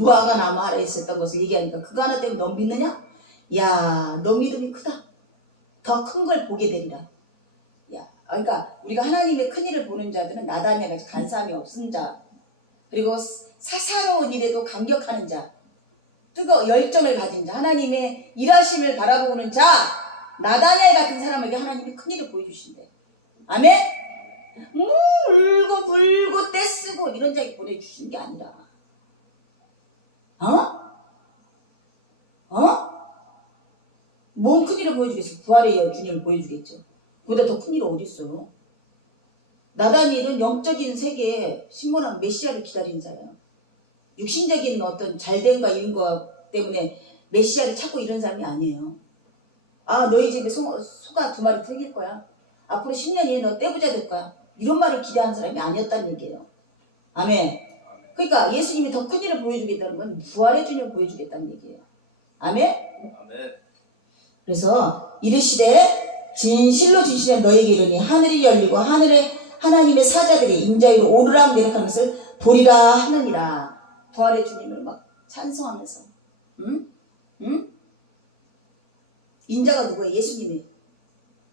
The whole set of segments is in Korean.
누아가 나무 아래에 있었던 것을 얘기하니까 그거 하나 때문에 너 믿느냐? 야, 너 믿음이 크다. 더 큰 걸 보게 되리라. 야, 그러니까 우리가 하나님의 큰 일을 보는 자들은 나다니엘 같이 간사함이 없은 자, 그리고 사사로운 일에도 감격하는 자, 열정을 가진 자, 하나님의 일하심을 바라보는 자, 나다니엘 같은 사람에게 하나님이 큰 일을 보여주신대. 아멘? 울고 불고 떼쓰고 이런 자에게 보내주시는 게 아니라, 뭔 큰 일을 보여주겠어? 부활의 주님을 보여주겠죠. 그보다 더 큰 일은 어디 있어요? 나다니엘은 영적인 세계에 신문한 메시아를 기다리는 자예요. 육신적인 어떤 잘됨과 이런 것 때문에 메시아를 찾고 이런 사람이 아니에요. 아, 너희 집에 소가 2마리 생길 거야. 앞으로 10년이 너 떼부자 될 거야. 이런 말을 기대하는 사람이 아니었다는 얘기예요. 아멘. 그러니까 예수님이 더 큰 일을 보여주겠다는 건 부활의 주님을 보여주겠다는 얘기예요. 아멘. 아멘. 그래서 이르시되 진실로 진실로 너에게 이르니 하늘이 열리고 하늘에 하나님의 사자들이 인자위로 오르락 내리락 하면서 보리라 하느니라. 부활의 주님을 막 찬송하면서 인자가 누구예요? 예수님이에요.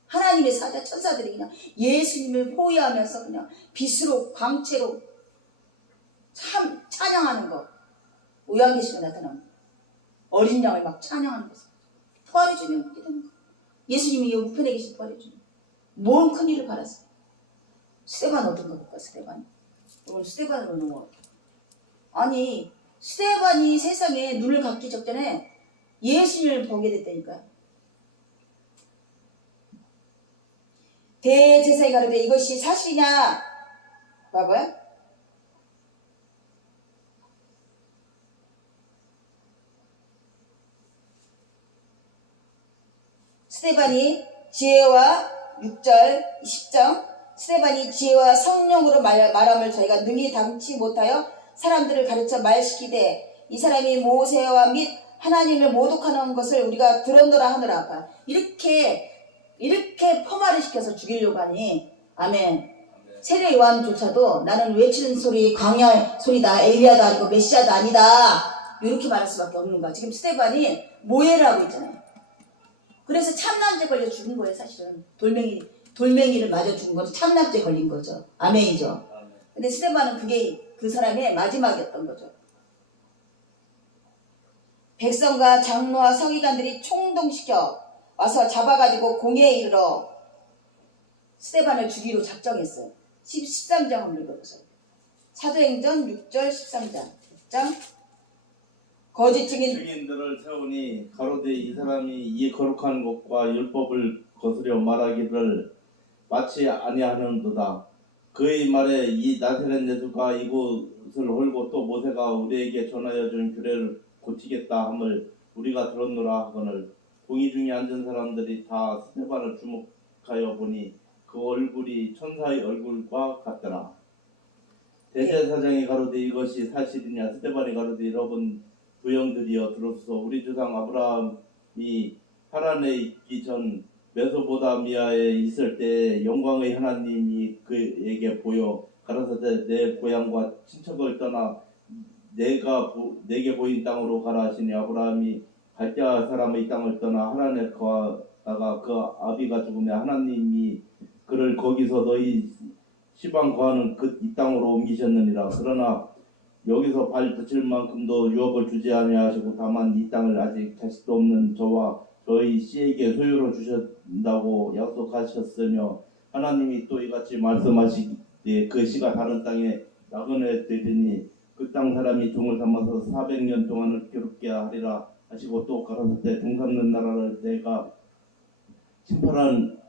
하나님의 사자 천사들이 그냥 예수님을 포위하면서 그냥 빛으로 광채로 참 찬양하는 거. 요한계시록에 나타나는 어린 양을 막 찬양하는 거죠. 부활의 주님을 보게 되는 거. 예수님이 이 우편에 계신 부활의 주님. 뭔 큰 일을 바랐어요. 스데반 어떤가 볼까? 스데반. 오늘 스데반으로 넘어갈게요. 아니 스데반이 세상에 눈을 감기 직전에 예수님을 보게 됐다니까요. 대제사장이 가로되 이것이 사실이냐? 봐봐요. 스데반이 지혜와 6절 10장 스데반이 지혜와 성령으로 말함을 저희가 능히 담지 못하여 사람들을 가르쳐 말시키되 이 사람이 모세와 및 하나님을 모독하는 것을 우리가 들었노라 하느라. 이렇게 폄하를 시켜서 죽이려고 하니 아멘. 세례 요한조차도 나는 외치는 소리 광야의 소리다, 엘리야도 아니고 메시아도 아니다, 이렇게 말할 수밖에 없는 거야. 지금 스데반이 모해를 하고 있잖아요. 그래서 참남죄 걸려 죽은 거예요. 사실은 돌멩이를 맞아 죽은 거죠. 참남죄 걸린 거죠. 아멘이죠. 근데 스데반은 그게 그 사람의 마지막이었던 거죠. 백성과 장로와 서기관들이 총동시켜 와서 잡아가지고 공회에 이르러 스데반을 죽이로 작정했어요. 13장 한번 읽어보세요. 사도행전 6절 13장 6장 거짓 증인들을 세우니 가로되 이 사람이 이 거룩한 것과 율법을 거스려 말하기를 마치 아니하는도다. 그의 말에 이 나사렛 예수가 이곳을 홀고 또 모세가 우리에게 전하여 준 규례를 고치겠다 함을 우리가 들었노라 하거늘 공의 중에 앉은 사람들이 다 스데반을 주목하여 보니 그 얼굴이 천사의 얼굴과 같더라. 대제사장이 가로되 이것이 사실이냐? 스데반이 가로되 여러분 부형들이여 들었소. 우리 조상 아브라함이 하란에 있기 전 메소포타미아에 있을 때 영광의 하나님이 그에게 보여 가라사대 내 고향과 친척을 떠나 내게 보인 땅으로 가라 하시니 아브라함이 갈대아 사람의 땅을 떠나 하란에 거하다가 그 아비가 죽음에 하나님이 그를 거기서 너희 시방 거하는 이 땅으로 옮기셨느니라. 그러나 여기서 발 붙일 만큼도 유업을 주지 아니하시고 다만 이 땅을 아직 자식도 없는 저와 저희 씨에게 소유로 주신다고 약속하셨으며 하나님이 또 이같이 말씀하시기에 그 씨가 다른 땅에 나그네 되리니 그 땅 사람이 종을 삼아서 400년 동안을 괴롭게 하리라 하시고 또 가라사대 종 삼는 나라를 내가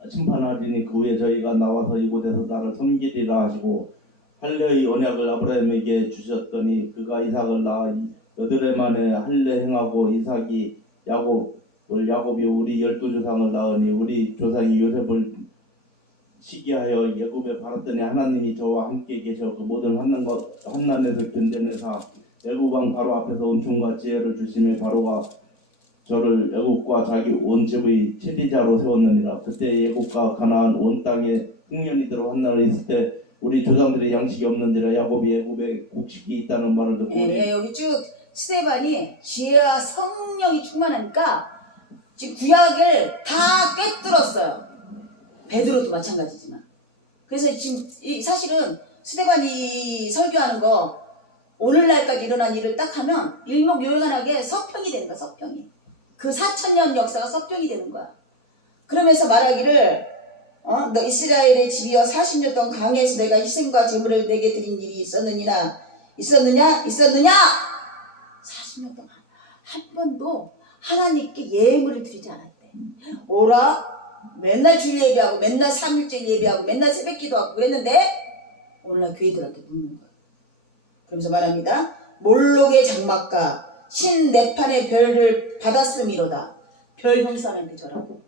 심판하리니 그 후에 저희가 나와서 이곳에서 나를 섬기리라 하시고 할례의 언약을 아브라함에게 주셨더니 그가 이삭을 낳아 여드레 만에 할례 행하고 이삭이 야곱이 우리 12조상을 낳으니 우리 조상이 요셉을 시기하여 애굽에 팔았더니 하나님이 저와 함께 계셔 그 모든 환난에서 견뎌내사 애굽 왕 바로 앞에서 은총과 지혜를 주시며 바로가 저를 애굽과 자기 온 집의 채리자로 세웠느니라. 그때 애굽과 가나안 온 땅에 흉년이 들어 환난을 있을 때 우리 조상들이 양식이 없는지라 야곱이 애굽에 곡식이 있다는 말을 듣고 여기 쭉 스데반이 지혜와 성령이 충만하니까 지금 구약을 다 꿰뚫었어요. 베드로도 마찬가지지만. 그래서 지금 사실은 스데반이 설교하는 거 오늘날까지 일어난 일을 딱 하면 일목요연하게 서평이 되는 거야. 서평이. 그 4000년 역사가 서평이 되는 거야. 그러면서 말하기를 너 이스라엘의 집이여 40년 동안 강해서 내가 희생과 제물을 내게 드린 일이 있었느냐? 40년 동안 한 번도 하나님께 예물을 드리지 않았대. 오라 맨날 주일 예배하고 맨날 3일째 예배하고 맨날 새벽 기도하고 그랬는데 오늘날 교회들한테 묻는 거야. 그러면서 말합니다. 몰록의 장막과 신네판의 별을 받았음이로다. 별 형상한테 절하고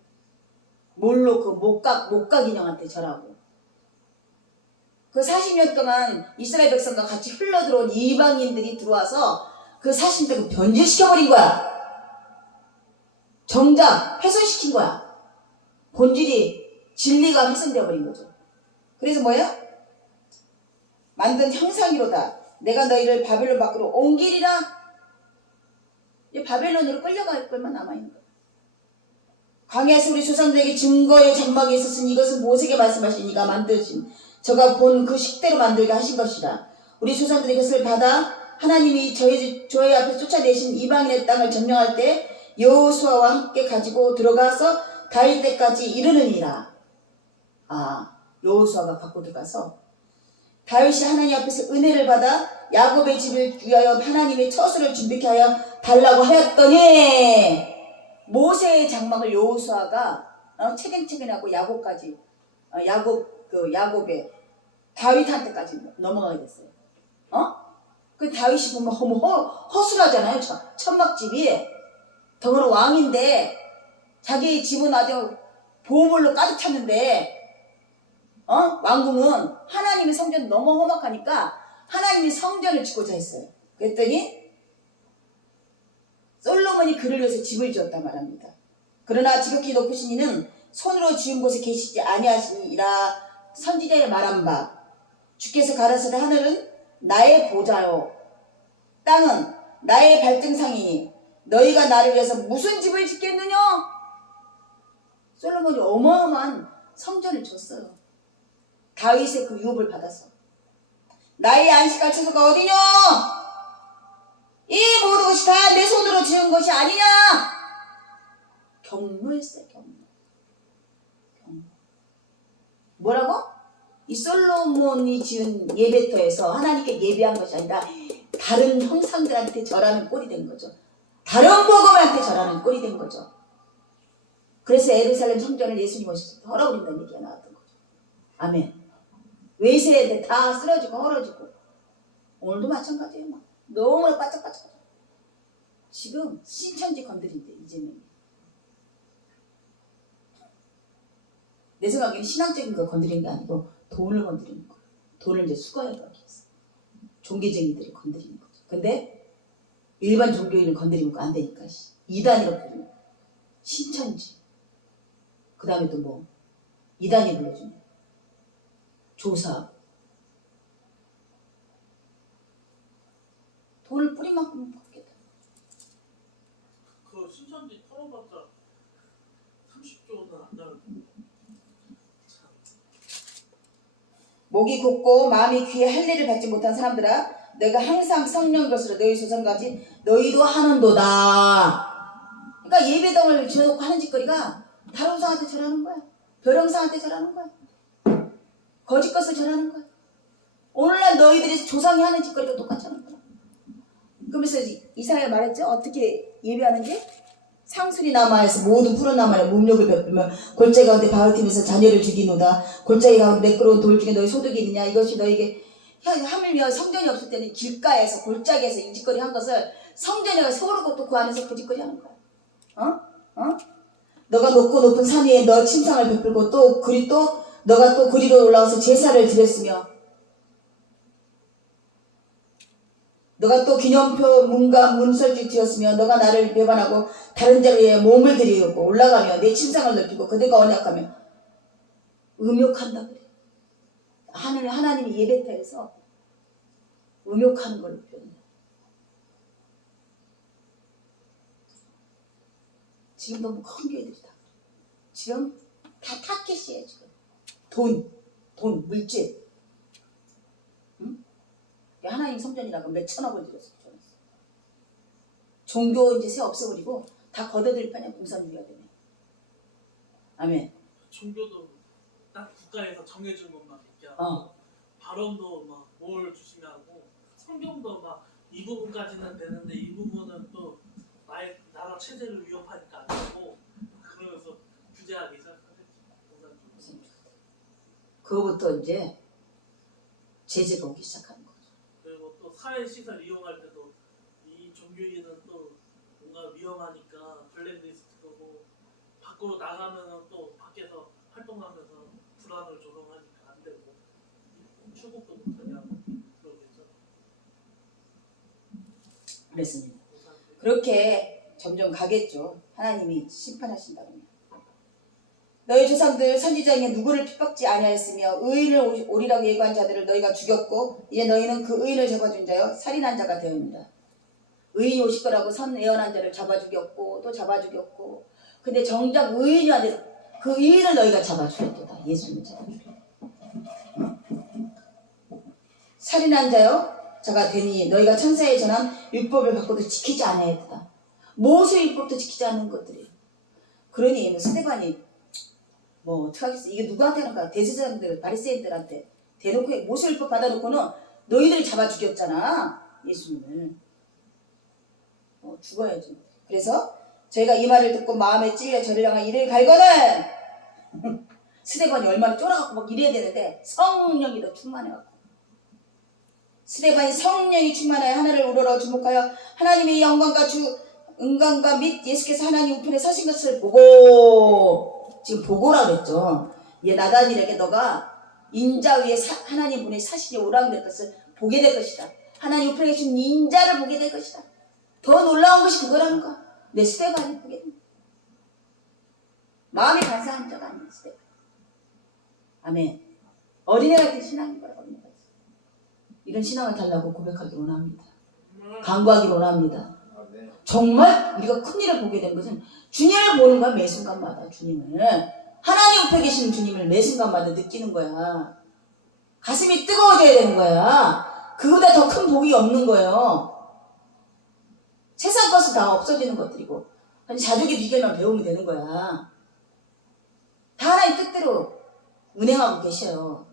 몰록 그 목각 인형한테 절하고 그 40년 동안 이스라엘 백성과 같이 흘러들어온 이방인들이 들어와서 그 40년 동안 변질시켜버린 거야. 정작 훼손시킨 거야. 본질이 진리가 훼손되어 버린 거죠. 그래서 뭐야? 만든 형상이로다. 내가 너희를 바벨론 밖으로 옮기리라. 바벨론으로 끌려갈 것만 남아있는 거야. 광야에서 우리 조상들에게 증거의 장막이 있었으니 이것은 모세에게 말씀하신 이가 만드신 저가 본 그 식대로 만들게 하신 것이라. 우리 조상들이 그것을 받아 하나님이 저희 앞에 쫓아내신 이방인의 땅을 점령할 때 여호수아와 함께 가지고 들어가서 다윗 때까지 이르느니라. 여호수아가 갖고 들어가서 다윗이 하나님 앞에서 은혜를 받아 야곱의 집을 위하여 하나님의 처소를 준비케 하여 달라고 하였더니 모세의 장막을 여호수아가 체근체근하고 야곱까지 야곱의 다윗한테까지 넘어가게 됐어요. 그 다윗이 보면 허술하잖아요. 천막집이 더구나 왕인데 자기 집은 아주 보물로 가득 찼는데 왕궁은 하나님의 성전 너무 험악하니까 하나님의 성전을 짓고자 했어요. 그랬더니 솔로몬이 그를 위해서 집을 지었단 말합니다. 그러나 지극히 높으신 이는 손으로 지은 곳에 계시지 아니하시니라. 선지자의 말한 바 주께서 가라사대 하늘은 나의 보좌요 땅은 나의 발등상이니 너희가 나를 위해서 무슨 집을 짓겠느냐? 솔로몬이 어마어마한 성전을 줬어요. 다윗의 그 유업을 받아서. 나의 안식할 처소가 어디냐? 이 모든 것이 다 내 손으로 지은 것이 아니냐? 경무했어요. 경무. 뭐라고? 이 솔로몬이 지은 예배터에서 하나님께 예배한 것이 아니라 다른 형상들한테 절하는 꼴이 된 거죠. 다른 복음한테 절하는 꼴이 된 거죠. 그래서 예루살렘 성전을 예수님 오셔서 헐어버린다는 얘기가 나왔던 거죠. 아멘. 외세애들 다 쓰러지고 헐어지고 오늘도 마찬가지예요. 막. 너무나 바짝바짝. 지금 신천지 건드린대 이재명이. 내 생각에는 신앙적인 거 건드리는 게 아니고 돈을 건드리는 거예요. 돈을 이제 수거해 가기 위해서. 종교쟁이들이 건드리는 거죠. 근데 일반 종교인을 건드리면 안 되니까 이단이라고 부르는 거예요. 신천지. 그 다음에 또 뭐 이단이 불러주는 조사. 돈을 뿌리만큼 받겠다. 그 신천지 털어봤자 30조는 안 나는데. 목이 굳고 마음이 귀에 할례를 받지 못한 사람들아, 내가 항상 성령 것으로 너희 조상까지 너희도 하는도다. 그러니까 예배당을 지어놓고 하는 짓거리가 다른 우상한테 절하는 거야. 별형상한테 절하는 거야. 거짓 것을 절하는 거야. 오늘날 너희들이 조상이 하는 짓거리가 똑같이 하는 거야. 그러면서 이사야 말했죠. 어떻게 예배하는지? 상술이 남아에서 모든 푸른 나무에 목욕을 베풀며 골짜기 가운데 바울 틈에서 자녀를 죽이노다. 골짜기 가운데 매끄러운 돌 중에 너희 소득이 있느냐? 이것이 너에게 하물며 성전이 없을 때는 길가에서 골짜기에서 이 짓거리 한 것을 성전에 가서 세우는 것도 그 안에서 그 짓거리 하는 거야. 너가 높고 높은 산 위에 너 침상을 베풀고 너가 또 그리로 올라가서 제사를 드렸으며 너가 또 기념표 문과 문설주 지었으며 너가 나를 배반하고 다른 자를 위해 몸을 들이고 올라가며 내 침상을 넓히고 그들과 언약하며 음욕한다 그래. 하나님이 예배터에서 음욕하는 걸 표현해. 지금 너무 큰 교회들이다. 지금 다 타켓이에요. 지금 돈, 물질. 응? 하나님 성전이라고 몇 천억을 들였어. 종교 이제 새 없애버리고 다 걷어들일 판에 공산 주의가 되네. 아멘. 종교도 딱 국가에서 정해준 것만 있게 하고 발언도 막 뭘 주시냐고 성경도 막 이 부분까지는 되는데 이 부분은 또 나라 체제를 위협하니까 안 되고 그러면서 규제하기 시작하겠지. 그거부터 이제 제재가 오기 시작하는 거죠. 그리고 또 사회시설 이용할 때도 이 종교인은 또 뭔가 위험하니까 블랙리스트고 밖으로 나가면은 또 밖에서 활동하면서 불안을 조성하니까 안 되고 출국도 못하게 하고 그러겠죠. 그랬습니다. 그렇게 점점 가겠죠. 하나님이 심판하신다고요. 너희 조상들 선지자 중에 누구를 핍박지 아니하였으며 의인을 오리라고 예고한 자들을 너희가 죽였고 이제 너희는 그 의인을 잡아준 자여 살인한 자가 되었느니라. 의인이 오실 거라고 선 예언한 자를 잡아 죽였고 또 잡아 죽였고 근데 정작 의인이 안 돼서 그 의인을 너희가 잡아 죽였도다. 예수님을 잡아 죽였다. 살인한 자가 되니 너희가 천사에 전한 율법을 받고도 지키지 않아야겠다. 모세 율법도 지키지 않는 것들이에요. 그러니 스데반이 뭐 어떡하겠어. 이게 누구한테 하는가. 대제사장들 바리새인들한테 대놓고 모세 율법 받아놓고는 너희들이 잡아 죽였잖아. 예수님을. 죽어야지. 그래서 저희가 이 말을 듣고 마음에 찔려 저를 향한 이를 갈거는 스데반이 얼마나 쫄아갖고 막 이래야 되는데 성령이 더 충만해갖고 스데반이 성령이 충만하여 하나를 우러러 주목하여 하나님의 영광과 주 은광과 및 예수께서 하나님 우편에 서신 것을 보고 지금 보고라 그랬죠. 얘 나단일에게 너가 인자 위에 하나님 분의 사신이 오라는 것을 보게 될 것이다. 하나님 우편에 계신 인자를 보게 될 것이다. 더 놀라운 것이 그거라는 거야. 내 스데반이 보게 된다. 마음이 간사한 자가 아니야. 스데반. 아멘. 어린애 같은 신앙인 거야. 어린애 같은. 이런 신앙을 달라고 고백하기 원합니다. 간구하기 원합니다. 정말 우리가 큰일을 보게 된 것은 주님을 보는 거야. 매 순간마다 주님을. 하나님 옆에 계시는 주님을 매 순간마다 느끼는 거야. 가슴이 뜨거워져야 되는 거야. 그보다 더 큰 복이 없는 거예요. 세상 것은 다 없어지는 것들이고 자족의 비결만 배우면 되는 거야. 다 하나님 뜻대로 운행하고 계셔요.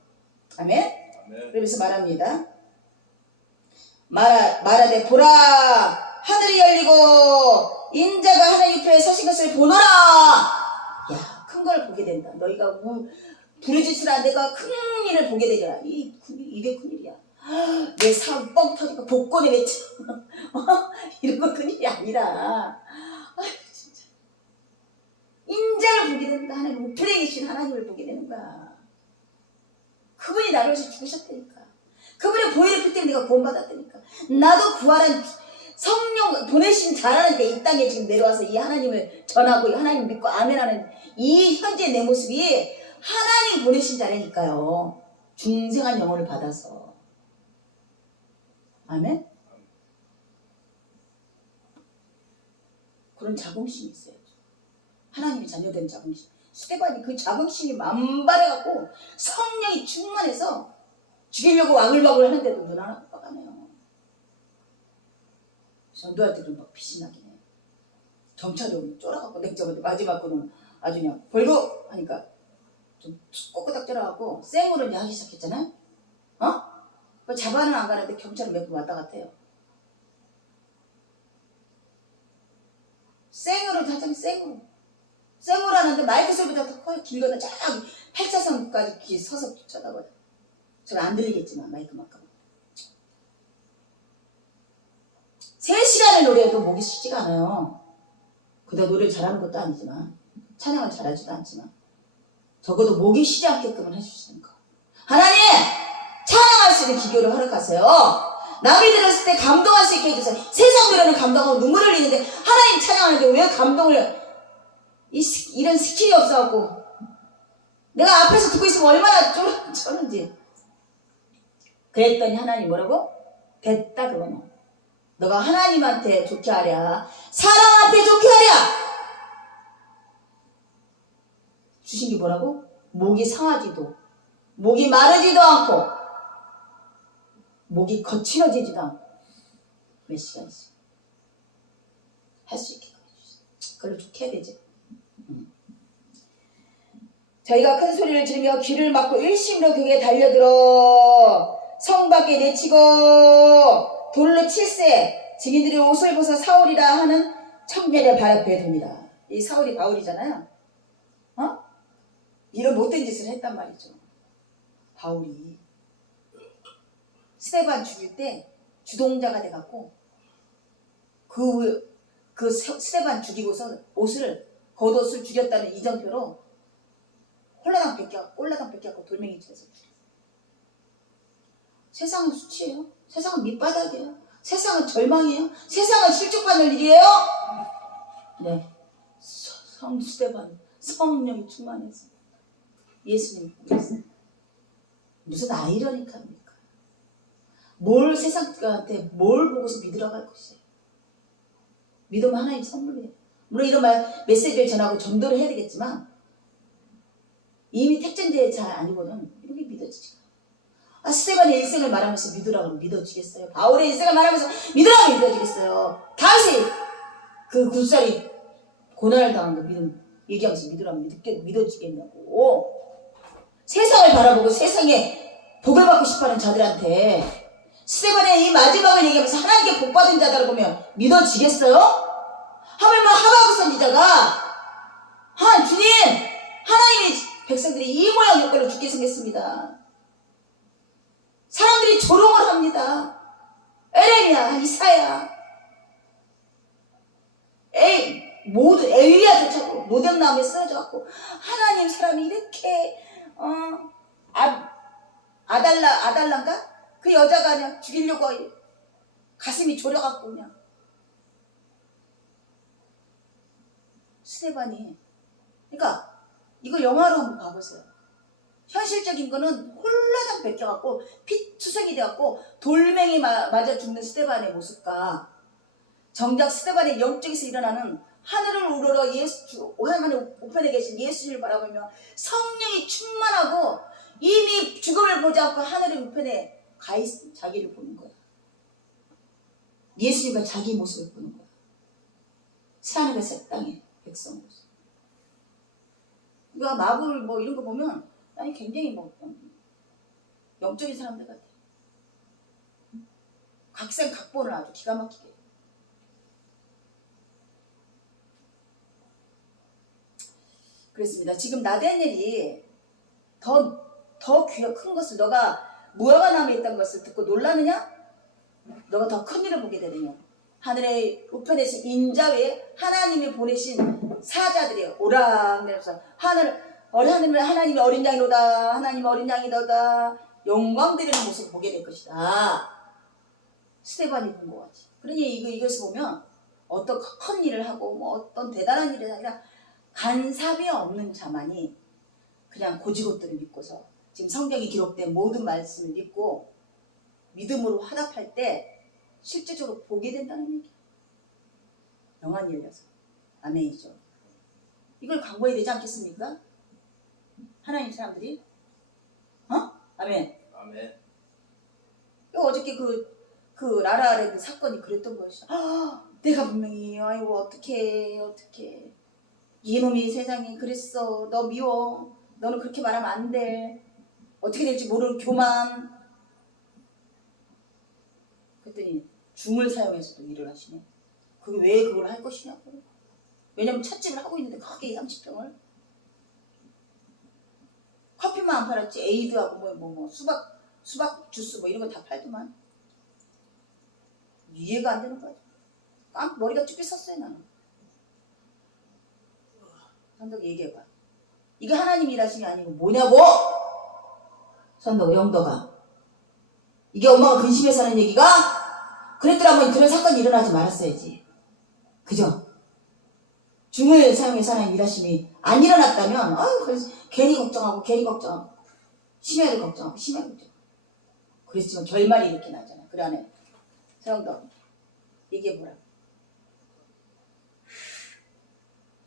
아멘? 그러면서 말합니다. 말하되 보라 하늘이 열리고 인자가 하나님 옆에 서신 것을 보노라. 야, 큰 걸 보게 된다. 너희가 부르짖으라 내가 큰 일을 보게 되리라. 이게 큰 일이야. 내 삶 뻥 터지고 복권에 맺혀 이런 거 큰일이 아니라 진짜 인자를 보게 된다. 하나님 우편에 계신 하나님을 보게 되는 거야. 그분이 나를 위해서 죽으셨다니까. 그분의 보혈의 피 때문에 내가 구원받았다니까. 나도 부활한 성령 보내신 자라는 데 이 땅에 지금 내려와서 이 하나님을 전하고 이 하나님 믿고 아멘하는 이 현재 내 모습이 하나님 보내신 자라니까요. 중생한 영혼을 받아서. 아멘? 그런 자긍심이 있어요. 하나님의 자녀된 자긍심. 스데반이 그 자긍심이 만발해갖고 성령이 충만해서 죽이려고 와글와글 하는데도 눈 하나 못 박아내요. 전도할 때도 막 빛이 나긴 해요. 경찰이 오면 쫄아갖고 냉정한데 마지막 거는 아주 그냥 벌거 하니까 좀 꼬꼬닥 쫄아갖고 쌩으로 이제 하기 시작했잖아요. 그 잡아는 안 가는데 경찰은 몇 번 왔다 갔아요. 쌩으로 하자면 쌩으로 하는데 마이크 소리보다 더 커요. 길거든 쫙 8차선까지 서서 쳐다봐요. 잘 안 들리겠지만 마이크만큼. 3시간을 노래해도 목이 쉬지가 않아요. 그다 노래를 잘하는 것도 아니지만 찬양을 잘하지도 않지만 적어도 목이 쉬지 않게끔은 해주시는 거. 하나님! 찬양할 수 있는 기교를 허락하세요. 남이 들었을 때 감동할 수 있게 해주세요. 세상 노래는 감동하고 눈물을 흘리는데 하나님 찬양하는데 왜 감동을 이런 스킬이 없어갖고 내가 앞에서 듣고 있으면 얼마나 쫄는지. 그랬더니 하나님 뭐라고? 됐다 그거는. 너가 하나님한테 좋게 하랴 사람한테 좋게 하랴 주신 게 뭐라고? 목이 상하지도, 목이 마르지도 않고, 목이 거칠어지지도 않고, 몇 시간씩 할 수 있게 해주셨어요. 그걸 좋게 해야 되지. 저희가 큰 소리를 지르며 귀를 막고 일심으로 그에게 달려들어 성 밖에 내치고 돌로 칠세 증인들이 옷을 벗어 사울이라 하는 청년의 발 앞에 둡니다. 이 사울이 바울이잖아요. 이런 못된 짓을 했단 말이죠. 바울이 스데반 죽일 때 주동자가 돼갖고 그 스데반 죽이고서 겉옷을 죽였다는 이정표로 홀라당 뺏겨갖고 돌멩이 쳐서 세상은 수치예요. 세상은 밑바닥이에요. 세상은 절망이에요. 세상은 실족하는 일이에요. 네, 성스데반 성령이 충만해서 예수님이 보냈어요. 무슨 아이러니합니까? 뭘 세상한테 뭘 보고서 믿으라고 할 것이에요. 믿으면 하나님 선물이에요. 물론 이런 메시지를 전하고 전도를 해야 되겠지만 이미 택전제 잘 아니고는 이렇게 믿어지지가 않아요. 스데반의 일생을 말하면서 믿으라고 믿어지겠어요? 바울의 일생을 말하면서 믿으라고 믿어지겠어요? 다윗이 그 굴살이 고난을 당한 거 얘기하면서 믿으라고 믿어지겠냐고. 세상을 바라보고 세상에 복을 받고 싶어하는 자들한테 스데반의 이 마지막을 얘기하면서 하나님께 복 받은 자들을 보면 믿어지겠어요? 하물며 하박국 선지자가 주님 하나님이 백성들이 이 모양 요걸로 죽게 생겼습니다. 사람들이 조롱을 합니다. 에레미야, 이사야, 모두 엘리야조차도 노경나무에 쓰러져갖고 하나님 사람이 이렇게 아달란가? 그 여자가 그냥 죽이려고 가슴이 졸여갖고 그냥 스데반이 그러니까 이거 영화로 한번 봐보세요. 현실적인 거는 홀라당 벗겨갖고 피투성이 돼갖고 돌멩이 맞아 죽는 스데반의 모습과 정작 스데반의 영적에서 일어나는 하늘을 우러러 하나님 우편에 계신 예수님을 바라보며 성령이 충만하고 이미 죽음을 보지 않고 하늘의 우편에 가있은 자기를 보는 거야. 예수님과 자기 모습을 보는 거야. 새하늘과 새 땅의 백성으로서. 우리가 마블 이런 거 보면 아니 굉장히 영적인 사람들 같아. 각생 각본을 아주 기가 막히게. 그렇습니다. 지금 나다니엘이 더 귀가 큰 것을 너가 무화과나무에 있다는 것을 듣고 놀라느냐? 너가 더 큰 일을 보게 되느냐? 하늘의 우편에서 인자 외에 하나님이 보내신 사자들이에요. 오락내려서 하나님의 어린 양이로다. 하나님의 어린 양이로다. 영광 드리는 모습을 보게 될 것이다. 스데반이 본 것 같이. 그러니 이것을 보면 어떤 큰 일을 하고 어떤 대단한 일이 아니라 간섭이 없는 자만이 그냥 고지것들을 믿고서 지금 성경이 기록된 모든 말씀을 믿고 믿음으로 화답할 때 실제적으로 보게 된다는 얘기야. 영안이 열려서. 아멘이죠. 이걸 광고해야 되지 않겠습니까? 하나님 사람들이? 아멘. 아멘. 어저께 그 라라의 그 사건이 그랬던 것이죠. 내가 분명히 아이고 어떡해 이놈이 세상에 그랬어. 너 미워. 너는 그렇게 말하면 안 돼. 어떻게 될지 모르는 교만. 그랬더니 중을 사용해서도 일을 하시네. 그게 왜 그걸 할 것이냐고. 왜냐면 찻집을 하고 있는데 크게 30평을 커피만 안 팔았지 에이드하고 수박 주스 이런 거 다 팔더만. 이해가 안 되는 거야. 머리가 쭉 삐었어요 나는. 선덕 얘기해봐. 이게 하나님 일하심이 아니고 뭐냐고? 선덕 영덕아. 이게 엄마가 근심해서 하는 얘기가? 그랬더라면 그런 사건이 일어나지 말았어야지. 그죠? 중을 사용해서 하나님 일하심이 안 일어났다면 그래서 괜히 걱정하고 심야를 걱정하고 그랬지만 결말이 이렇게 나잖아. 그래 안 해? 서영덕 얘기해보라.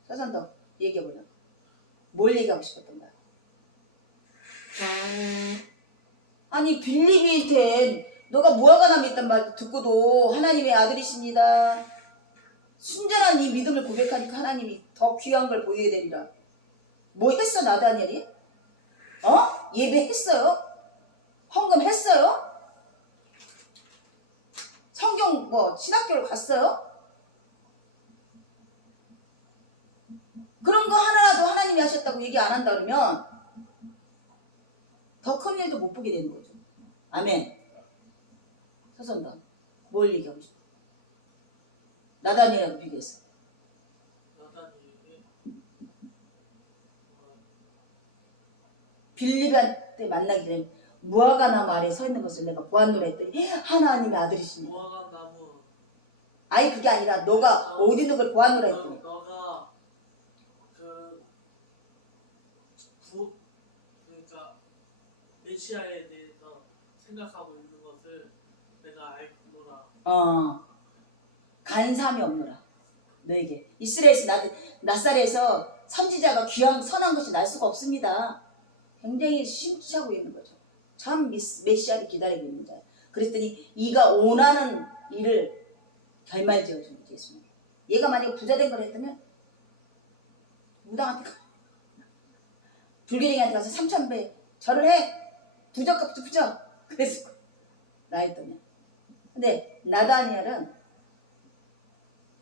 서선덕 얘기해보라. 뭘 얘기하고 싶었던 거야? 아니 빌립이한테 너가 무화과나무 있단 말 듣고도 하나님의 아들이십니다. 순전한 이 믿음을 고백하니까 하나님이 더 귀한 걸 보여야 되리라. 뭐 했어 나다니엘이? 예배했어요? 헌금했어요? 성경 신학교를 갔어요? 그런 거 하나라도 하나님이 하셨다고 얘기 안 한다 그러면 더 큰 일도 못 보게 되는 거죠. 아멘. 서선다. 뭘 얘기하고 싶어? 나다니엘하고 비교했어. 나다니엘이 빌립한테 만나기 전에 무화과나무 아래에 서 있는 것을 내가 보았노라 했더니 하나님의 아들이시냐. 무화과나무 아니 그게 아니라 너가 어디 있는 걸 보았노라 했더니 너가 그러니까 메시아에 대해서 생각하고 있는 것을 내가 알노라. 간사함이 없노라. 너에게 이스라엘에서 나사렛에서 선지자가 귀한 선한 것이 날 수가 없습니다. 굉장히 심취하고 있는 거죠. 참 메시아를 기다리고 있는 자예요. 그랬더니 이가 원하는 일을 결말지어주는 예수님. 얘가 만약에 부자 된 걸 했다면 무당한테 불교령한테 가서 3,000배 절을 해. 부적값도 부적. 그래서 나 했더니 근데 나다니엘은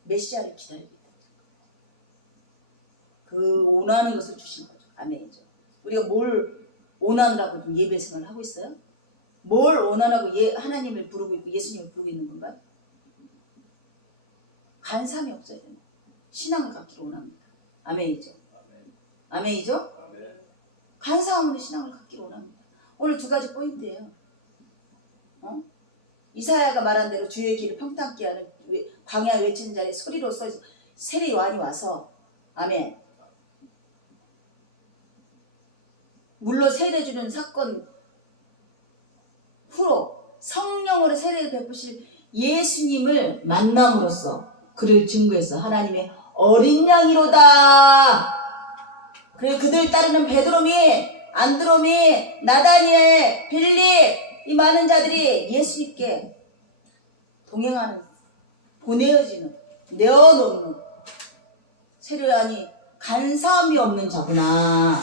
메시아를 기다리고 있다. 그 원하는 것을 주신 거죠. 아멘이죠. 우리가 뭘 원하느라고 좀 예배 생활을 하고 있어요? 뭘 원하라고 하나님을 부르고 있고 예수님을 부르고 있는 건가요? 간사함이 없어야 됩니다. 신앙을 갖기를 원합니다. 아멘이죠. 아멘이죠. 간사함으로 신앙을 갖기를 원합니다. 오늘 두 가지 포인트예요. 이사야가 말한 대로 주의 길을 평탄케 하는 광야 외치는 자리에 소리로써 세례 요한이 와서 아멘. 물로 세례 주는 사건 후로 성령으로 세례를 베푸실 예수님을 만남으로써 그를 증거해서 하나님의 어린 양이로다. 그리고 그들 따르는 베드로미, 안드로미, 나다니엘, 빌립 이 많은 자들이 예수님께 동행하는, 보내어지는, 내어놓는 세례 요한이 간사함이 없는 자구나.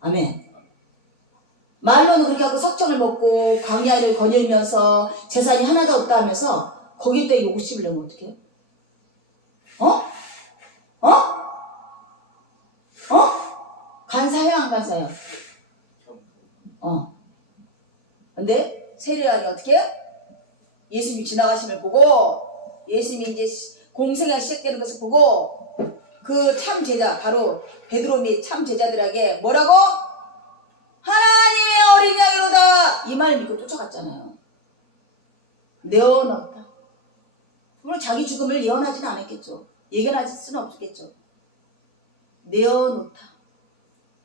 아멘. 말로는 그렇게 하고 석청을 먹고 광야를 거닐면서 재산이 하나도 없다 하면서 거기다 욕심을 내면 어떡해요? 간사해요 안 간사해요? 근데 세례요한이 어떻게 해요? 예수님 지나가심을 보고 예수님이 이제 공생활 시작되는 것을 보고 그 참 제자 바로 베드로 및 참 제자들에게 뭐라고? 하나님의 어린 양이로다 이 말 믿고 쫓아갔잖아요. 내어놓다. 물론 자기 죽음을 예언하지는 않았겠죠. 예견할 수는 없겠죠. 내어놓다.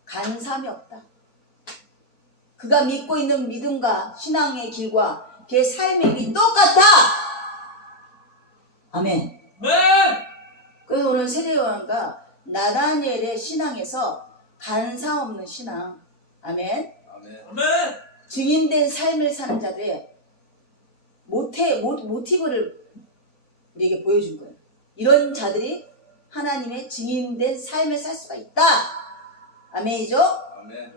간사함이 없다. 그가 믿고 있는 믿음과 신앙의 길과 그의 삶의 길이 똑같다. 아멘. 네. 그래서 오늘 세례요한과 나다니엘의 신앙에서 간사 없는 신앙, 아멘. 아멘. 증인된 삶을 사는 자들의 모티브를 우리에게 보여준 거예요. 이런 자들이 하나님의 증인된 삶을 살 수가 있다. 아멘이죠?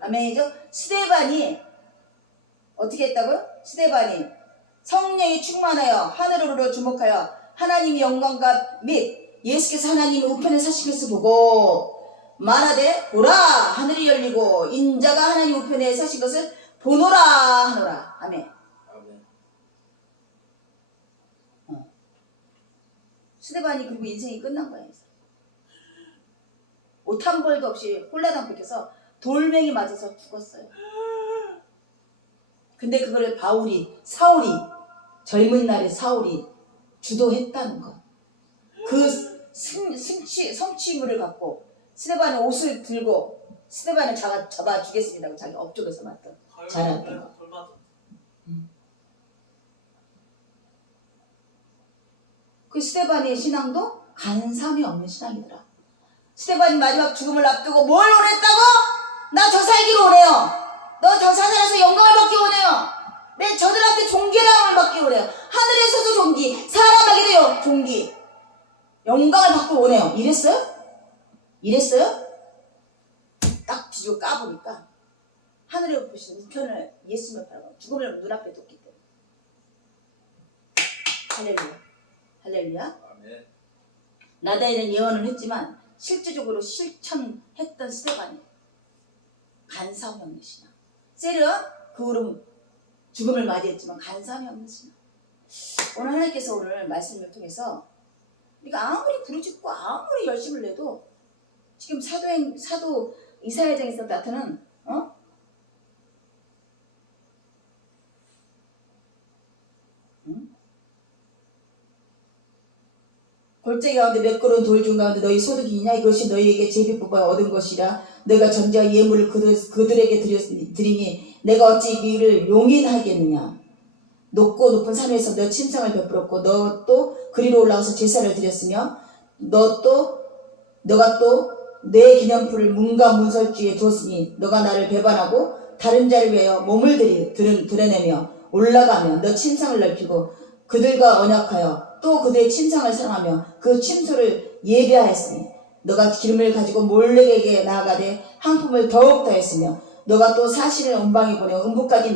아멘이죠? 스데반이 어떻게 했다고요? 스데반이 성령이 충만하여 하늘으로 주목하여 하나님의 영광과 및 예수께서 하나님의 우편에 서신 것을 보고 말하되 보라 하늘이 열리고 인자가 하나님 우편에 서신 것을 보노라 하노라. 아멘. 스데반이 그리고 인생이 끝난 거예요. 옷 한 벌도 없이 홀라당 백해서 돌멩이 맞아서 죽었어요. 근데 그걸 사울이 젊은 날에 사울이 주도했다는 것. 그 성취물을 갖고 스데반의 옷을 들고 스데반을 잡아 주겠습니다. 자기 업적에서 맞던 잘했던 것. 그 스데반의 신앙도 간사함이 없는 신앙이더라. 스테반이 마지막 죽음을 앞두고 뭘 원했다고? 나 더 살기를 원해요. 너 더 살아서 영광을 받기 원해요. 내 저들한테 존귀함을 받기 원해요. 하늘에서도 존귀, 사람에게도 존귀, 영광을 받기 원해요. 이랬어요? 이랬어요? 딱 뒤집어 까보니까 하늘에 보시는 우편을 예수님을 바라보고 죽음을 눈앞에 뒀기 때문에. 할렐루야. 할렐루야. 아멘. 나다에는 예언을 했지만 실제적으로 실천했던 스테반이 간사함이 없는 신앙. 세르 그 후로 죽음을 맞이했지만 간사함이 없는 신앙. 오늘 하나님께서 오늘 말씀을 통해서 우리가 아무리 부르짖고 아무리 열심을 내도 지금 사도 이사야장에서 나타난 골짜기 가운데 메꾸는 돌 중 가운데 너희 소득이냐? 이것이 너희에게 제비뽑아 얻은 것이라. 너희가 전제와 예물을 그들에게 드리니 내가 어찌 이를 용인하겠느냐? 높고 높은 산에서 너 침상을 베풀었고 너 또 그리로 올라가서 제사를 드렸으며 너가 또 내 기념품을 문과 문설주에 두었으니 너가 나를 배반하고 다른 자를 위하여 몸을 드러내며 올라가며 너 침상을 넓히고 그들과 언약하여 또 그들의 침상을 사랑하며 그 침소를 예배하였으니 너가 기름을 가지고 몰렉에게 나아가되 향품을 더욱 더했으며 너가 또 사신을 온방에 보내 음부까지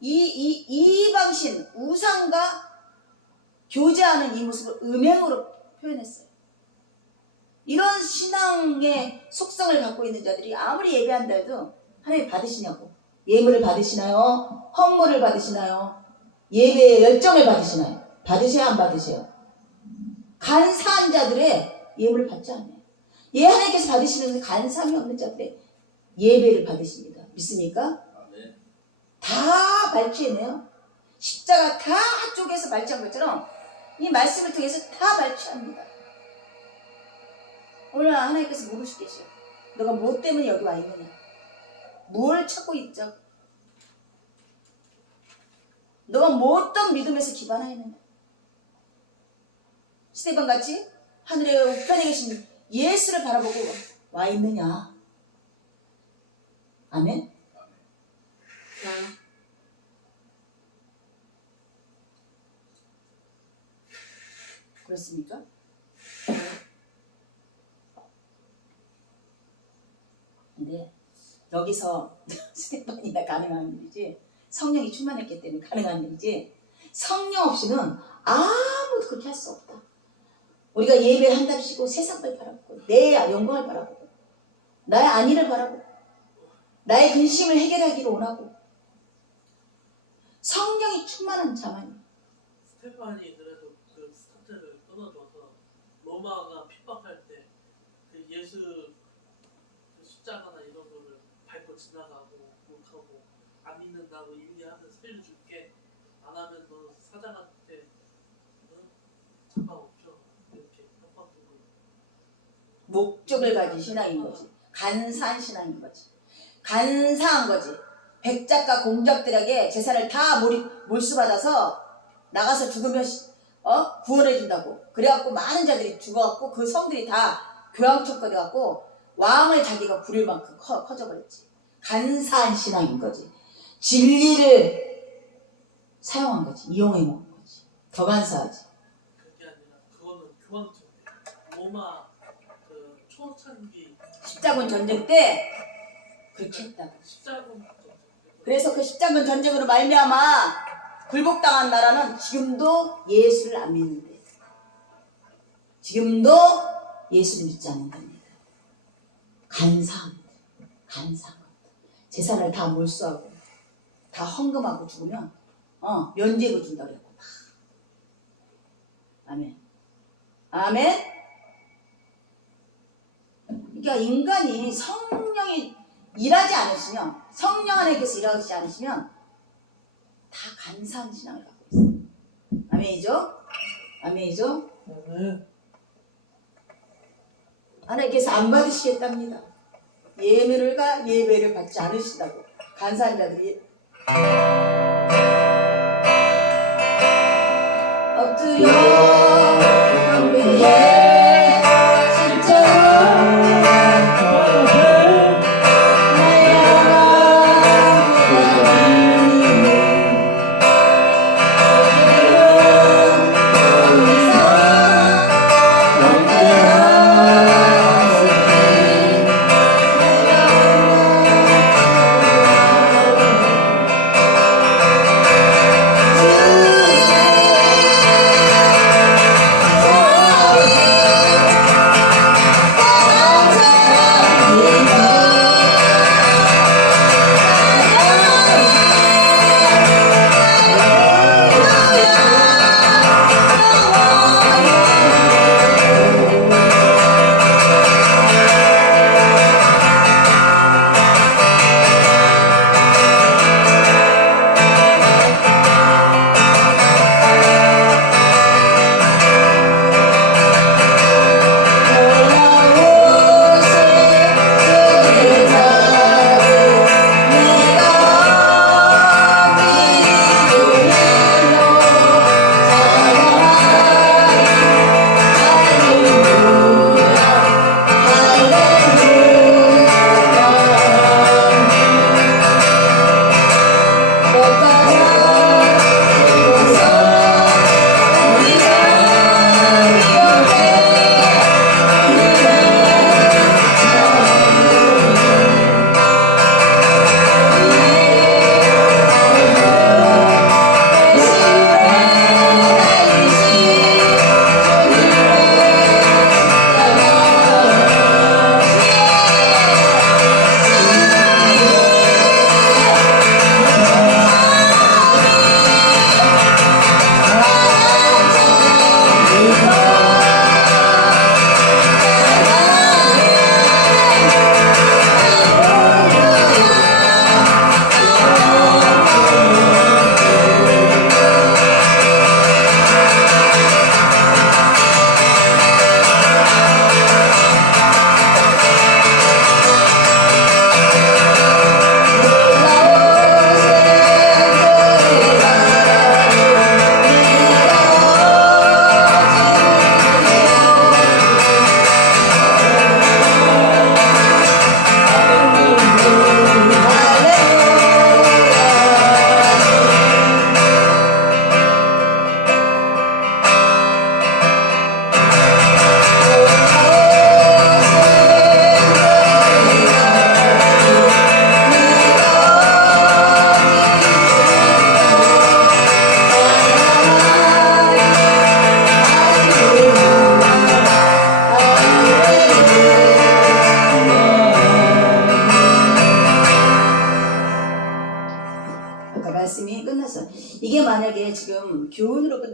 이방신 우상과 교제하는 이 모습을 음행으로 표현했어요. 이런 신앙의 속성을 갖고 있는 자들이 아무리 예배한다 해도 하나님 받으시냐고. 예물을 받으시나요? 헌물을 받으시나요? 예배의 열정을 받으시나요? 받으세요? 안 받으세요? 간사한 자들의 예물을 받지 않아요. 하나님께서 받으시는 간사함이 없는 자들의 예배를 받으십니다. 믿습니까? 아멘. 다 발취해내요. 십자가 다 쪼개서 발취한 것처럼 이 말씀을 통해서 다 발취합니다. 오늘 하나님께서 물으시겠어요. 너가 무엇 때문에 여기 와 있느냐? 뭘 찾고 있죠? 너가 뭐 어떤 믿음에서 기반하였느냐? 스테반같이 하늘의 우편에 계신 예수를 바라보고 와 있느냐? 아멘? 그렇습니까? 근데 여기서 스테반이나 가능한 일이지, 성령이 충만했기 때문에 가능한 일이지, 성령 없이는 아무도 그렇게 할 수 없다. 우리가 예배를 한답시고 세상을 바라보고 내 영광을 바라보고 나의 안위를 바라보고 나의 근심을 해결하기를 원하고 성령이 충만한 자만이. 스테반이 그래도 그 스타트를 끊어줘서 로마가 핍박할 때 그 예수 그 십자가나 이런 거를 밟고 지나가고 욕하고 안 믿는다고 인내하면 살려줄게, 안 하면 너 사장한테 잡아 없죠, 이렇게 협박하고. 목적을 가진 신앙인 거지. 간사한 신앙인 거지. 간사한 거지. 백작과 공작들에게 제사를 다 몰수받아서 나가서 죽으면 구원해준다고. 그래갖고 많은 자들이 죽어갖고 그 성들이 다 교황청거려갖고 왕을 자기가 부릴 만큼 커져버렸지. 간사한 신앙인 거지. 진리를 사용한 거지. 이용해 먹은 거지. 더 간사하지. 그게 아니라 그거는 교황청 로마 그 초창기 십자군 전쟁 때 그렇게 했다고. 십자군 그래서 그 십자군 전쟁으로 말미암아 굴복당한 나라는 지금도 예수를 안 믿는데, 지금도 예수를 믿지 않는답니다. 간사합니다. 간사합니다. 재산을 다 몰수하고 다 헌금하고 죽으면 면죄부 준다고 그랬고. 아멘. 아멘. 그러니까 인간이 성령이 일하지 않으시면, 성령 하나님께서 일하지 않으시면 다 간사한 신앙을 갖고 있어요. 아멘이죠? 아멘이죠? 하나님께서 안 받으시겠답니다. 예배를 받지 않으신다고. 간사한 자들이 엎드려 경배해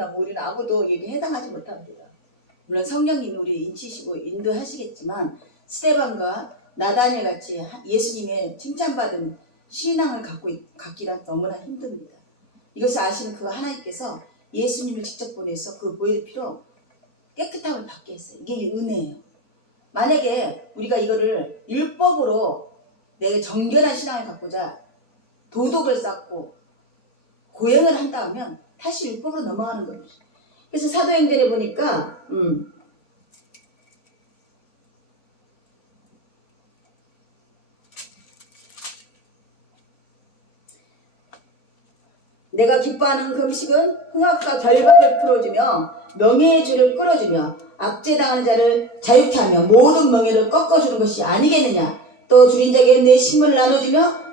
거나 우리는 아무도 얘기 해당하지 못합니다. 물론 성령님이 우리 인치시고 인도하시겠지만 스데반과 나다니엘 같이 예수님의 칭찬받은 신앙을 갖기란 너무나 힘듭니다. 이것을 아시는 그 하나님께서 예수님을 직접 보내서 그 보혈 피로 깨끗함을 받게 했어요. 이게 은혜예요. 만약에 우리가 이거를 율법으로 내가 정결한 신앙을 갖고자 도덕을 쌓고 고행을 한다 하면 다시 율법으로 넘어가는 겁니다. 그래서 사도행전에 보니까 내가 기뻐하는 금식은 흥악과 결박을 풀어주며 명예의 줄을 끌어주며 압제당하는 자를 자유케 하며 모든 명예를 꺾어주는 것이 아니겠느냐. 또 줄인 자에게 내 식물을 나눠주며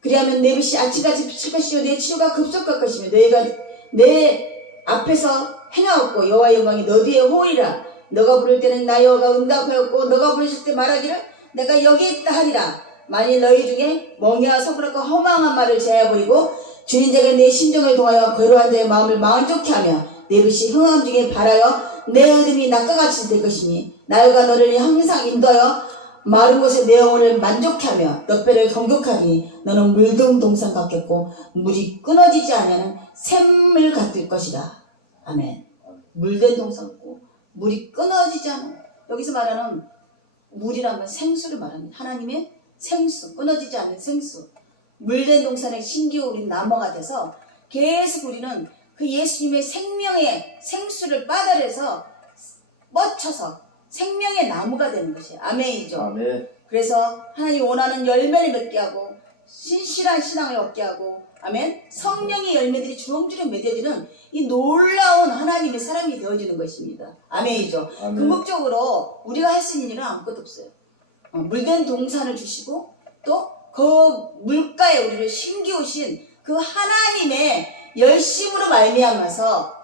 그리하면 내 빛이 아침같이 비칠 것이요 내 치유가 급속할 것이며 너희가 내 앞에서 행하였고 여호와의 영광이 너 뒤에 호이라. 너가 부를 때는 나 여호와가 응답하였고 너가 부르실 때 말하기를 내가 여기 있다 하리라. 만일 너희 중에 멍에와 서부락과 허망한 말을 제하여버리고 주인 자가 내 심정을 동하여 괴로운 자의 마음을 만족케 하며 내 빛이 흥함 중에 발하여 내 어둠이 낮과 같이 될 것이니 나여가 너를 항상 인도하여 마른 곳에 내 영혼을 만족케 하며 너 뼈를 경격하니 너는 물든 동산 같겠고 물이 끊어지지 않는 샘물 같을 것이다. 아멘. 물된 동산 같고 물이 끊어지지 않은, 여기서 말하는 물이라는 건 생수를 말합니다. 하나님의 생수, 끊어지지 않는 생수. 물된 동산에 심기어 우리는 나무가 돼서 계속 우리는 그 예수님의 생명의 생수를 빠달아서 뻗쳐서 생명의 나무가 되는 것이에요. 아멘이죠. 아멘. 그래서 하나님이 원하는 열매를 맺게 하고 신실한 신앙을 얻게 하고 아멘. 성령의 열매들이 주렁주렁 맺어지는 이 놀라운 하나님의 사람이 되어지는 것입니다. 아멘이죠. 아멘. 궁극적으로 우리가 할 수 있는 일은 아무것도 없어요. 물된 동산을 주시고 또 그 물가에 우리를 심기우신 그 하나님의 열심으로 말미암아서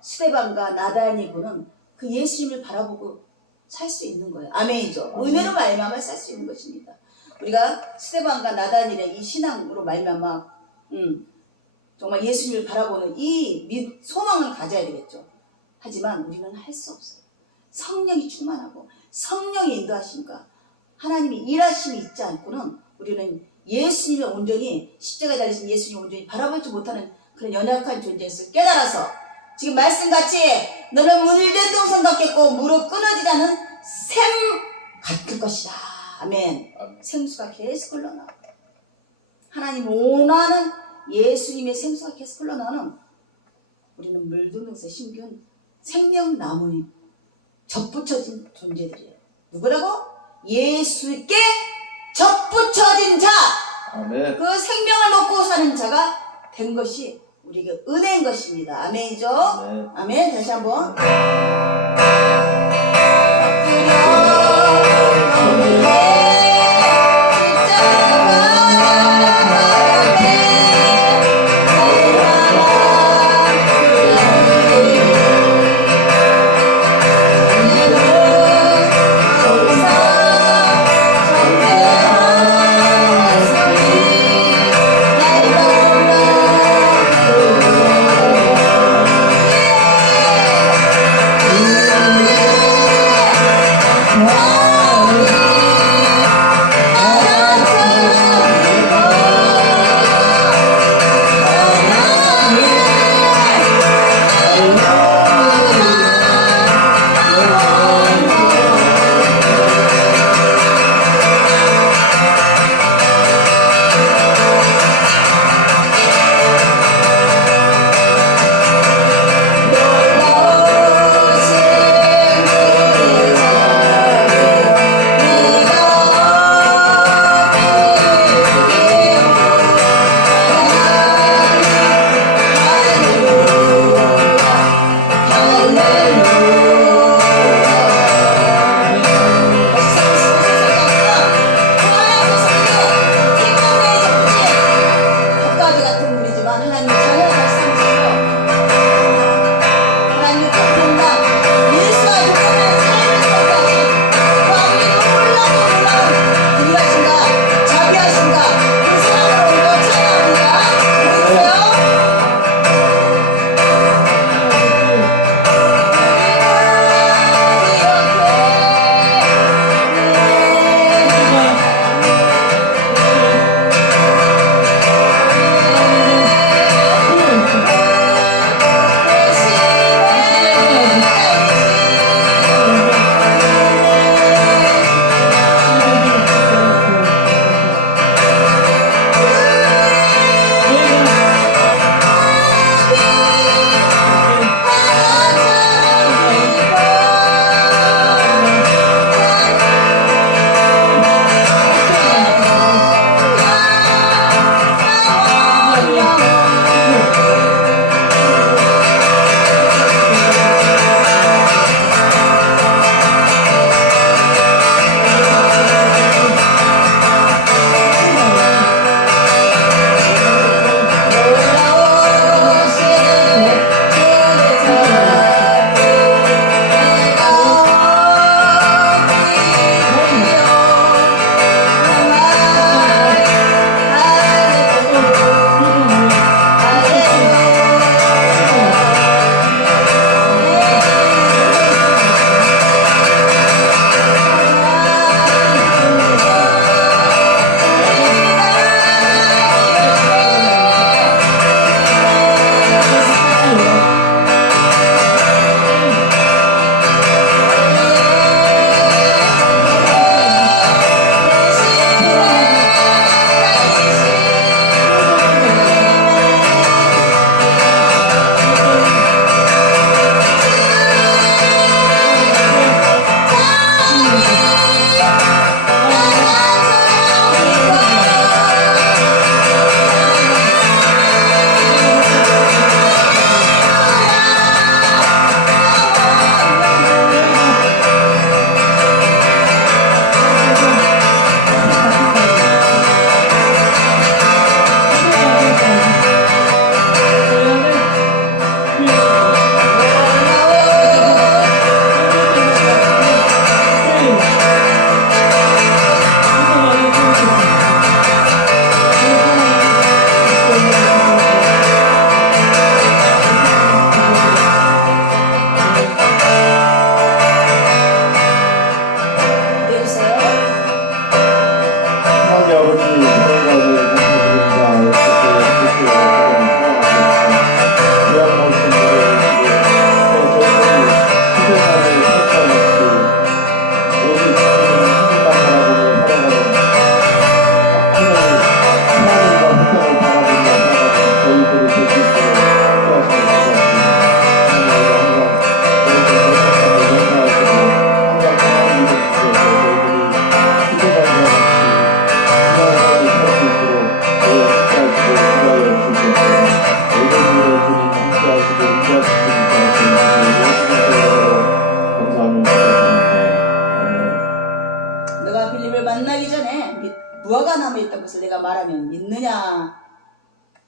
스데반과 나다니엘은 그 예수님을 바라보고 살 수 있는 거예요. 아멘이죠. 은혜로 말미암아 살 수 있는 것입니다. 우리가 스데반과 나다니엘의 이 신앙으로 말미암아 정말 예수님을 바라보는 이 소망을 가져야 되겠죠. 하지만 우리는 할 수 없어요. 성령이 충만하고 성령의 인도하심과 하나님이 일하심이 있지 않고는 우리는 예수님을 온전히 십자가에 달리신 예수님을 온전히 바라보지 못하는 그런 연약한 존재였을 깨달아서 지금 말씀같이 너는 물된 동산 같겠고 무릎 끊어지지 않은 샘 같을 것이다. 아멘. 생수가 계속 흘러나와. 하나님 원하는 예수님의 생수가 계속 흘러나오는 우리는 물든 동산에 심기운 생명나무에 접붙여진 존재들이에요. 누구라고? 예수께 접붙여진 자. 아멘. 그 생명을 먹고 사는 자가 된 것이 우리에게 은혜인 것입니다. 아멘이죠? 아멘. 아멘. 다시 한번.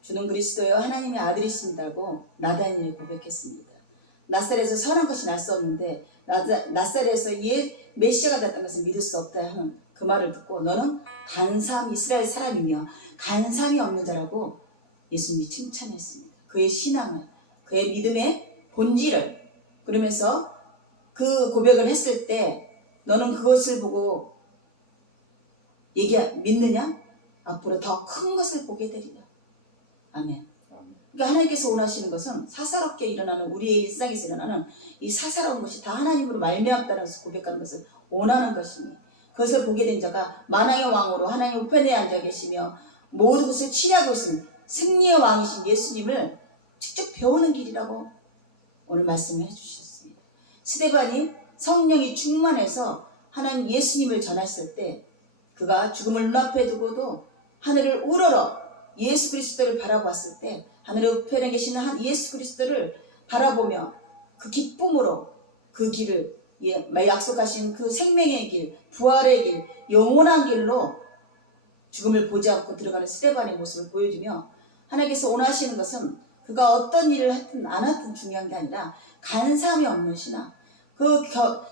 주는 그리스도여 하나님의 아들이신다고 나다니엘이 고백했습니다. 낫사렛에서 선한 것이 날 수 없는데 낫사렛에서 메시아가 됐다는 것을 믿을 수 없다 하는 그 말을 듣고 너는 간사함 이스라엘 사람이며 간사함이 없는 자라고 예수님이 칭찬했습니다. 그의 신앙을, 그의 믿음의 본질을, 그러면서 그 고백을 했을 때 너는 그것을 보고 믿느냐? 앞으로 더 큰 것을 보게 되리라. 아멘. 그러니까 하나님께서 원하시는 것은 사사롭게 일어나는 우리의 일상에서 일어나는 이 사사로운 것이 다 하나님으로 말미암다는 것을 고백하는 것을 원하는 것이니 그것을 보게 된 자가 만왕의 왕으로 하나님 우편에 앉아 계시며 모든 것을 치리하고 있는 승리의 왕이신 예수님을 직접 배우는 길이라고 오늘 말씀을 해주셨습니다. 스데반이 성령이 충만해서 하나님 예수님을 전했을 때 그가 죽음을 눈앞에 두고도 하늘을 우러러 예수 그리스도를 바라보았을 때 하늘의 우편에 계시는 한 예수 그리스도를 바라보며 그 기쁨으로 그 길을 약속하신 그 생명의 길, 부활의 길, 영원한 길로 죽음을 보지 않고 들어가는 스데반의 모습을 보여주며 하나님께서 원하시는 것은 그가 어떤 일을 하든 안 하든 중요한 게 아니라 간사함이 없는 신앙, 그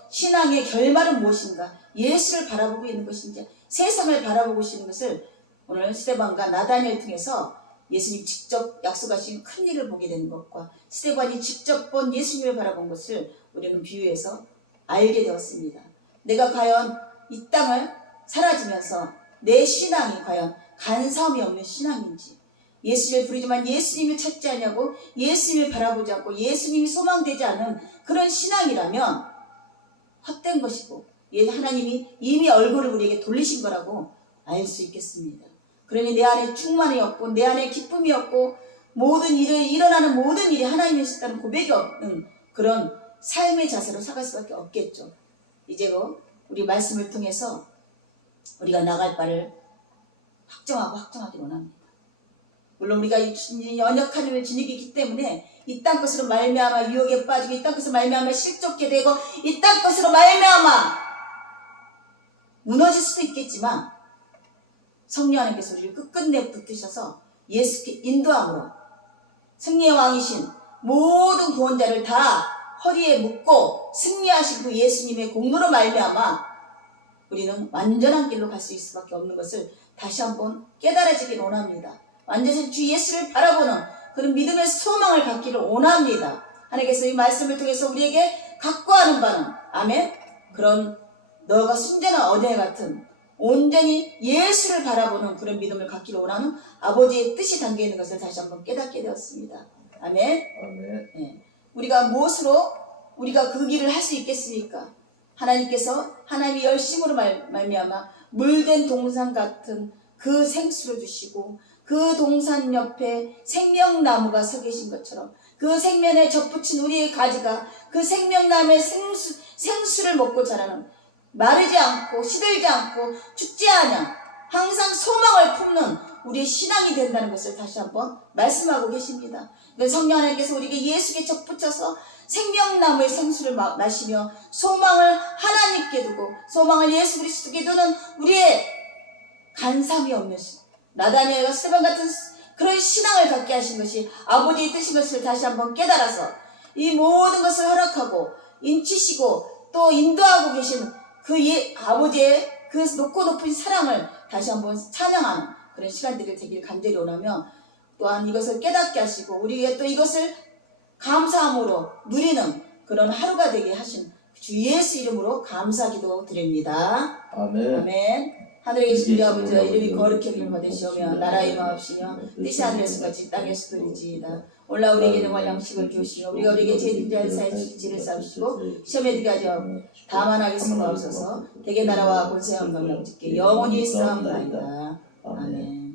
신앙의 결말은 무엇인가, 예수를 바라보고 있는 것인지 세상을 바라보고 계시는 것을 오늘 스데반과 나다니엘 통해서 예수님 직접 약속하신 큰 일을 보게 되는 것과 스데반이 직접 본 예수님을 바라본 것을 우리는 비유해서 알게 되었습니다. 내가 과연 이 땅을 사라지면서 내 신앙이 과연 간사함이 없는 신앙인지, 예수님을 부르지만 예수님을 찾지 않냐고 예수님을 바라보지 않고 예수님이 소망되지 않은 그런 신앙이라면 헛된 것이고 하나님이 이미 얼굴을 우리에게 돌리신 거라고 알 수 있겠습니다. 그러니 내 안에 충만이 없고 내 안에 기쁨이 없고 모든 일이 일어나는 모든 일이 하나님이 하셨다는 고백이 없는 그런 삶의 자세로 살아갈 수밖에 없겠죠. 이제 우리 말씀을 통해서 우리가 나갈 바를 확정하기 원합니다. 물론 우리가 연약한 힘을 지니고 있기 때문에 이 땅 것으로 말미암아 유혹에 빠지고 이 땅 것으로 말미암아 실족게 되고 이 땅 것으로 말미암아 무너질 수도 있겠지만 성령 하나님께서 우리를 끝끝내 붙드셔서 예수께 인도함으로 승리의 왕이신 모든 구원자를 다 허리에 묶고 승리하신 그 예수님의 공로로 말미암아 우리는 완전한 길로 갈 수 있을 수밖에 없는 것을 다시 한번 깨달아지길 원합니다. 완전히 주 예수를 바라보는 그런 믿음의 소망을 갖기를 원합니다. 하나님께서 이 말씀을 통해서 우리에게 각과하는 바는 아멘, 그런 너가 순전한 어제 같은 온전히 예수를 바라보는 그런 믿음을 갖기를 원하는 아버지의 뜻이 담겨있는 것을 다시 한번 깨닫게 되었습니다. 아멘. 아멘. 네. 우리가 무엇으로 우리가 그 길을 할 수 있겠습니까? 하나님께서 하나님의 열심으로 말미암아 물된 동산 같은 그 생수를 주시고 그 동산 옆에 생명나무가 서 계신 것처럼 그 생명에 접붙인 우리의 가지가 그 생명나무의 생수를 먹고 자라는 마르지 않고 시들지 않고 죽지 않아 항상 소망을 품는 우리의 신앙이 된다는 것을 다시 한번 말씀하고 계십니다. 성령 하나님께서 우리에게 예수께 접붙여서 생명나무의 생수를 마시며 소망을 하나님께 두고 소망을 예수 그리스도께 두는 우리의 간삼이 없는 나다니엘과 스데반 같은 그런 신앙을 갖게 하신 것이 아버지의 뜻인 것을 다시 한번 깨달아서 이 모든 것을 허락하고 인치시고 또 인도하고 계신 그 아버지의 그 높고 높은 사랑을 다시 한번 찬양하는 그런 시간들이 되길 간절히 원하며 또한 이것을 깨닫게 하시고 우리에게 또 이것을 감사함으로 누리는 그런 하루가 되게 하신 주 예수 이름으로 감사기도 드립니다. 아멘. 아멘. 하늘에 계신 우리 아버지의 이름이 거룩히 여김을 받으시오며 나라의 마옵시며 뜻이 하늘에서 같이 땅에서 그리지이다. 올라 우리에게 능할 양식을 주시며 우리가 우리에게 죄진 자를 사해 주시지를 싸우시고 시험에 들게 하지 않고 다만 하게 수고하옵소서. 대개 나라와 권세 영광을 아버지께 영원히 쌓옵나이다. 아멘.